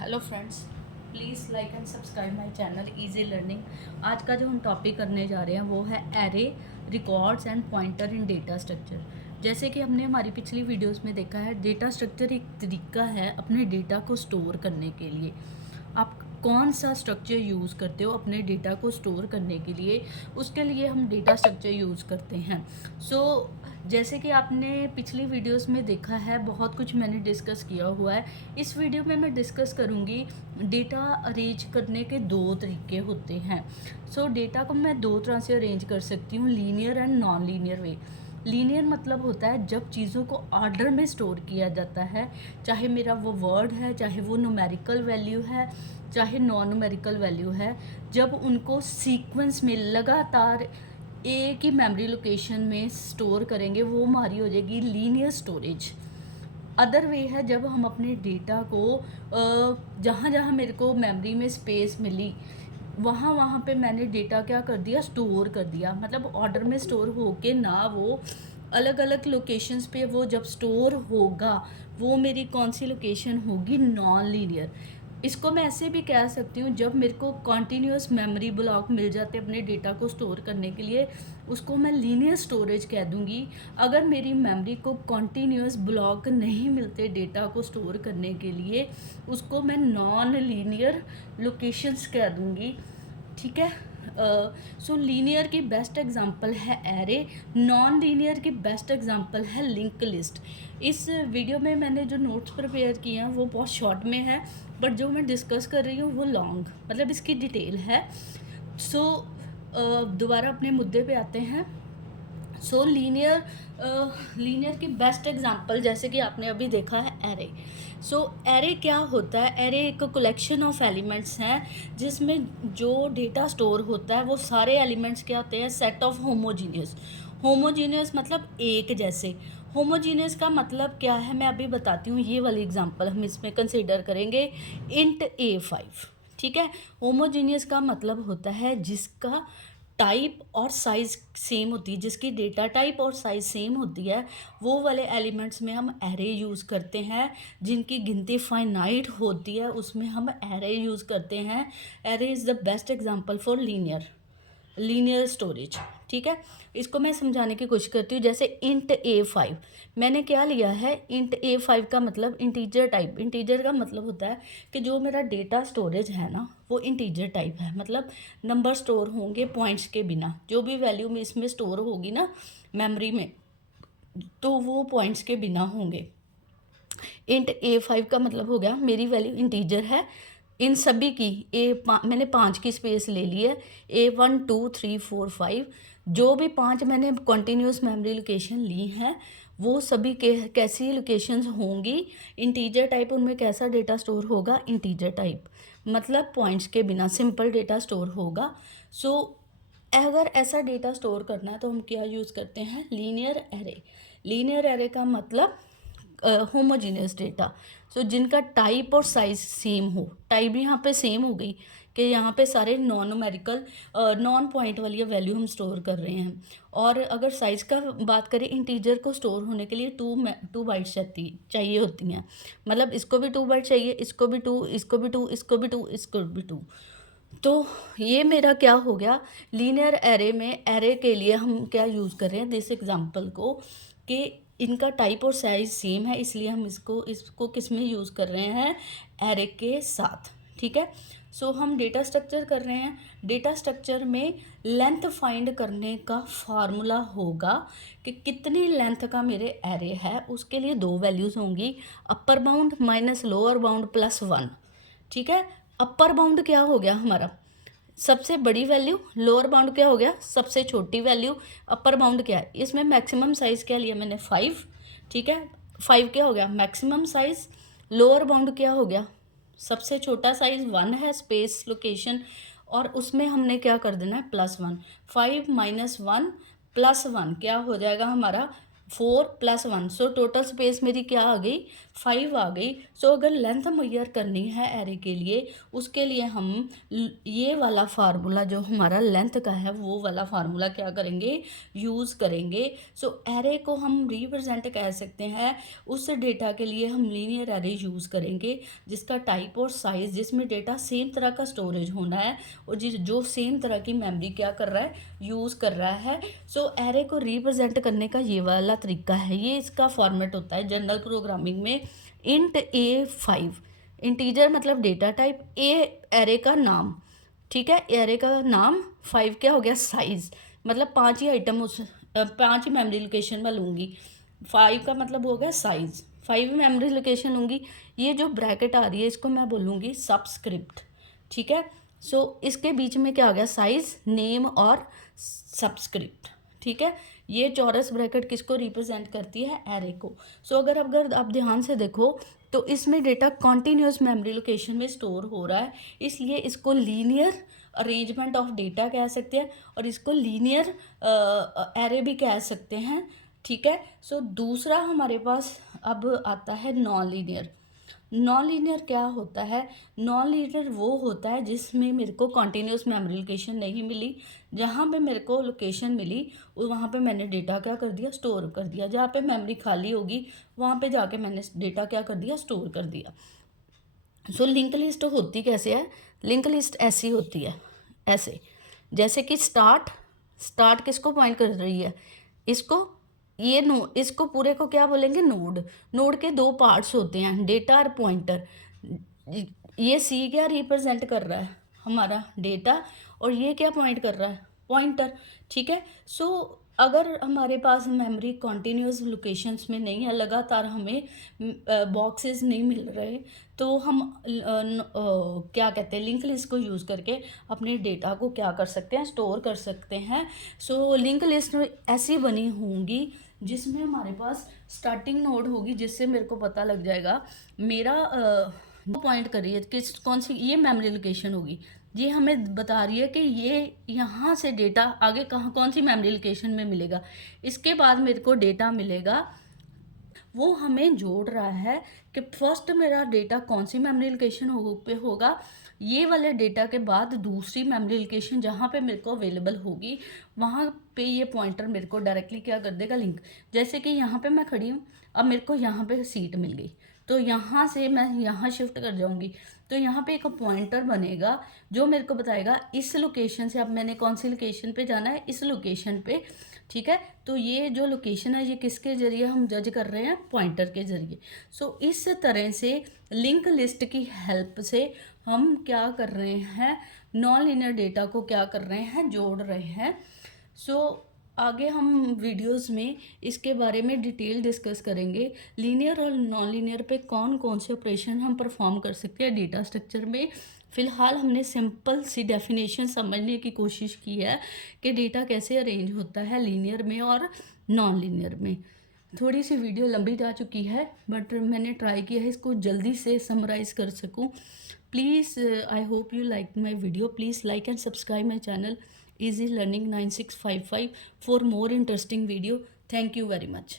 Hello friends, please like and subscribe my channel easy learning. आज का जो हम टॉपिक करने जा रहे हैं वो है array, records and pointer in data structure. जैसे कि हमने हमारी पिछली वीडियोस में देखा है, डेटा स्ट्रक्चर एक तरीका है अपने डेटा को स्टोर करने के लिए। आप कौन सा स्ट्रक्चर यूज़ करते हो अपने डेटा को स्टोर करने के लिए, उसके लिए हम डेटा स्ट्रक्चर यूज़ करते हैं। जैसे कि आपने पिछली वीडियोस में देखा है, बहुत कुछ मैंने डिस्कस किया हुआ है। इस वीडियो में मैं डिस्कस करूँगी डेटा अरेंज करने के दो तरीके होते हैं। डेटा को मैं दो तरह से अरेंज कर सकती हूँ, linear and non linear way. Linear मतलब होता है जब चीज़ों को ऑर्डर में स्टोर किया जाता है, चाहे मेरा वो वर्ड है, चाहे वो न्यूमेरिकल वैल्यू है, चाहे नॉन न्यूमेरिकल वैल्यू है, जब उनको सीक्वेंस में लगातार एक ही मेमोरी लोकेशन में स्टोर करेंगे, वो हमारी हो जाएगी लीनियर स्टोरेज। अदर वे है जब हम अपने डेटा को जहाँ जहाँ मेरे को मेमोरी में स्पेस मिली, वहाँ वहाँ पे मैंने डेटा क्या कर दिया, स्टोर कर दिया। मतलब ऑर्डर में स्टोर होके ना, वो अलग अलग लोकेशंस पे वो जब स्टोर होगा, वो मेरी कौन सी लोकेशन होगी, नॉन लीनियर। इसको मैं ऐसे भी कह सकती हूँ, जब मेरे को कॉन्टीन्यूस मेमोरी ब्लॉक मिल जाते अपने डेटा को स्टोर करने के लिए, उसको मैं लीनियर स्टोरेज कह दूँगी। अगर मेरी मेमोरी को कॉन्टीन्यूस ब्लॉक नहीं मिलते डेटा को स्टोर करने के लिए, उसको मैं नॉन लीनियर लोकेशंस कह दूँगी। ठीक है। लीनियर की बेस्ट एग्जांपल है एरे, नॉन लीनियर की बेस्ट एग्जांपल है लिंक लिस्ट। इस वीडियो में मैंने जो नोट्स प्रिपेयर किए हैं वो बहुत शॉर्ट में है, बट जो मैं डिस्कस कर रही हूँ वो लॉन्ग, मतलब इसकी डिटेल है। सो दोबारा अपने मुद्दे पे आते हैं। लीनियर की बेस्ट एग्जांपल जैसे कि आपने अभी देखा है एरे। एरे क्या होता है? एरे एक कलेक्शन ऑफ एलिमेंट्स हैं जिसमें जो डेटा स्टोर होता है वो सारे एलिमेंट्स क्या होते हैं, सेट ऑफ होमोजीनियस। होमोजीनियस मतलब एक जैसे। होमोजीनियस का मतलब क्या है, मैं अभी बताती हूँ। ये वाली एग्जांपल हम इसमें कंसिडर करेंगे, इंट A5। ठीक है। होमोजीनियस का मतलब होता है जिसका टाइप और साइज़ सेम होती है, जिसकी डेटा टाइप और साइज़ सेम होती है, वो वाले एलिमेंट्स में हम एरे यूज़ करते हैं। जिनकी गिनती फाइनाइट होती है उसमें हम एरे यूज़ करते हैं। Array is the best example for linear storage. ठीक है। इसको मैं समझाने की कोशिश करती हूँ। जैसे इंट A5 मैंने क्या लिया है, इंट A5 का मतलब इंटीजर टाइप। इंटीजर का मतलब होता है कि जो मेरा डेटा स्टोरेज है ना, वो इंटीजर टाइप है। मतलब नंबर स्टोर होंगे पॉइंट्स के बिना। जो भी वैल्यू में इसमें स्टोर होगी ना मेमोरी में, तो वो पॉइंट्स के बिना होंगे। इंट A5 का मतलब हो गया मेरी वैल्यू इंटीजर है। इन सभी की मैंने 5 की स्पेस ले ली है। A1 2 3 4 5 जो भी 5 मैंने कॉन्टीन्यूस मेमोरी लोकेशन ली हैं, वो सभी के कैसी लोकेशंस होंगी, इंटीजर टाइप। उनमें कैसा डेटा स्टोर होगा, इंटीजर टाइप, मतलब पॉइंट्स के बिना सिंपल डेटा स्टोर होगा। सो अगर ऐसा डेटा स्टोर करना है तो हम क्या यूज़ करते हैं, लीनियर एरे। लीनियर एरे का मतलब होमोजीनियस डेटा। जिनका टाइप और साइज सेम हो। टाइप भी यहाँ पे सेम हो गई कि यहाँ पे सारे नॉन न्यूमेरिकल नॉन पॉइंट वाली वैल्यू हम स्टोर कर रहे हैं। और अगर साइज़ का बात करें, इंटीजर को स्टोर होने के लिए टू बाइट्स चाहिए होती हैं। मतलब इसको भी 2 बाइट चाहिए, इसको भी 2, इसको भी 2, इसको भी 2, इसको भी 2। तो ये मेरा क्या हो गया, लीनियर एरे में एरे के लिए हम क्या यूज़ कर रहे हैं, दिस एग्जांपल को, कि इनका टाइप और साइज सेम है, इसलिए हम इसको किस में यूज़ कर रहे हैं, एरे के साथ। ठीक है। हम डेटा स्ट्रक्चर कर रहे हैं। डेटा स्ट्रक्चर में लेंथ फाइंड करने का फार्मूला होगा कि कितनी लेंथ का मेरे एरे है। उसके लिए दो वैल्यूज़ होंगी, upper bound minus lower bound plus 1। ठीक है। अपर बाउंड क्या हो गया हमारा, सबसे बड़ी वैल्यू। लोअर बाउंड क्या हो गया, सबसे छोटी वैल्यू। अपर बाउंड क्या है, इसमें मैक्सिमम साइज़ क्या लिया मैंने, 5। ठीक है। 5 क्या हो गया, मैक्सिमम साइज़। लोअर बाउंड क्या हो गया, सबसे छोटा साइज़ 1 है, स्पेस लोकेशन, और उसमें हमने क्या कर देना है, +1। 5 - 1 + 1 क्या हो जाएगा हमारा, 4 + 1, सो टोटल स्पेस मेरी क्या आ गई, 5 आ गई। सो अगर लेंथ मैयर करनी है एरे के लिए, उसके लिए हम ये वाला फार्मूला जो हमारा लेंथ का है वो वाला फार्मूला क्या करेंगे, यूज़ करेंगे। सो एरे को हम रिप्रेजेंट कह सकते हैं, उस डेटा के लिए हम लीनियर एरे यूज़ करेंगे जिसका टाइप और साइज़, जिसमें डेटा सेम तरह का स्टोरेज होना है और जो सेम तरह की मेमोरी क्या कर रहा है, यूज़ कर रहा है। सो एरे को रिप्रेजेंट करने का ये वाला तरीका है, ये इसका फॉर्मेट होता है जनरल प्रोग्रामिंग में। इंट A5, इंटीजर मतलब डेटा टाइप, ए एरे का नाम, ठीक है, एरे का नाम, 5 क्या हो गया, साइज़, मतलब 5 ही आइटम उस 5 ही मेमोरी लोकेशन में लूँगी। 5 का मतलब हो गया साइज़, 5 मेमोरी लोकेशन लूँगी। ये जो ब्रैकेट आ रही है इसको मैं बोलूँगी सबस्क्रिप्ट, ठीक है। सो इसके बीच में क्या आ गया, साइज़, नेम और सबस्क्रिप्ट, ठीक है। ये चौरस ब्रैकेट किसको रिप्रेजेंट करती है, एरे को। सो अगर आप ध्यान से देखो तो इसमें डेटा कॉन्टीन्यूस मेमोरी लोकेशन में स्टोर हो रहा है, इसलिए इसको लीनियर अरेंजमेंट ऑफ डेटा कह सकते हैं और इसको लीनियर एरे भी कह सकते हैं, ठीक है। सो दूसरा हमारे पास अब आता है नॉन लीनियर। नॉन लीनियर क्या होता है, नॉन लीनियर वो होता है जिसमें मेरे को कॉन्टीन्यूस मेमोरी लोकेशन नहीं मिली, जहाँ पे मेरे को लोकेशन मिली वहाँ पे मैंने डेटा क्या कर दिया, स्टोर कर दिया। जहाँ पे मेमोरी खाली होगी वहाँ पे जाके मैंने डेटा क्या कर दिया, स्टोर कर दिया। सो लिंक लिस्ट होती कैसे है, लिंक लिस्ट ऐसी होती है, ऐसे जैसे कि स्टार्ट किसको पॉइंट कर रही है, इसको, ये इसको पूरे को क्या बोलेंगे, नोड के 2 पार्ट्स होते हैं, डेटा और पॉइंटर। ये सी क्या रिप्रेजेंट कर रहा है, हमारा डेटा, और ये क्या पॉइंट कर रहा है, पॉइंटर, ठीक है। सो अगर हमारे पास मेमोरी कॉन्टीन्यूस लोकेशंस में नहीं है, लगातार हमें बॉक्सेस नहीं मिल रहे, तो हम क्या कहते हैं, लिंक लिस्ट को यूज़ करके अपने डेटा को क्या कर सकते हैं, स्टोर कर सकते हैं। सो लिंक लिस्ट ऐसी बनी होंगी जिसमें हमारे पास स्टार्टिंग नोड होगी, जिससे मेरे को पता लग जाएगा मेरा पॉइंट कर रही है किस कौन सी, ये मेमोरी लोकेशन होगी, ये हमें बता रही है कि ये यहाँ से डेटा आगे कहाँ कौन सी मेमोरी लोकेशन में मिलेगा। इसके बाद मेरे को डेटा मिलेगा, वो हमें जोड़ रहा है कि फर्स्ट मेरा डेटा कौन सी मेमोरी लोकेशन पे होगा, ये वाले डेटा के बाद दूसरी मेमोरी लोकेशन जहाँ पे मेरे को अवेलेबल होगी वहाँ पे ये पॉइंटर मेरे को डायरेक्टली क्या कर देगा, लिंक। जैसे कि यहाँ पे मैं खड़ी हूँ, अब मेरे को यहाँ पे सीट मिल गई, तो यहाँ से मैं यहाँ शिफ्ट कर जाऊँगी, तो यहाँ पे एक पॉइंटर बनेगा जो मेरे को बताएगा इस लोकेशन से, अब मैंने कौन सी लोकेशन पे जाना है, इस लोकेशन पे, ठीक है। तो ये जो लोकेशन है ये किसके ज़रिए हम जज कर रहे हैं, पॉइंटर के ज़रिए। सो इस तरह से लिंक लिस्ट की हेल्प से हम क्या कर रहे हैं, नॉन लीनियर डेटा को क्या कर रहे हैं, जोड़ रहे हैं। सो आगे हम वीडियोस में इसके बारे में डिटेल डिस्कस करेंगे, लीनियर और नॉन लीनियर पे कौन कौन से ऑपरेशन हम परफॉर्म कर सकते हैं डेटा स्ट्रक्चर में। फ़िलहाल हमने सिंपल सी डेफिनेशन समझने की कोशिश की है कि डेटा कैसे अरेंज होता है लीनियर में और नॉन लीनियर में। थोड़ी सी वीडियो लंबी जा चुकी है बट मैंने ट्राई किया है इसको जल्दी से समराइज़ कर सकूं। Please I hope you like my video, please like and subscribe my channel Easy Learning 9655 for more interesting video. Thank you very much.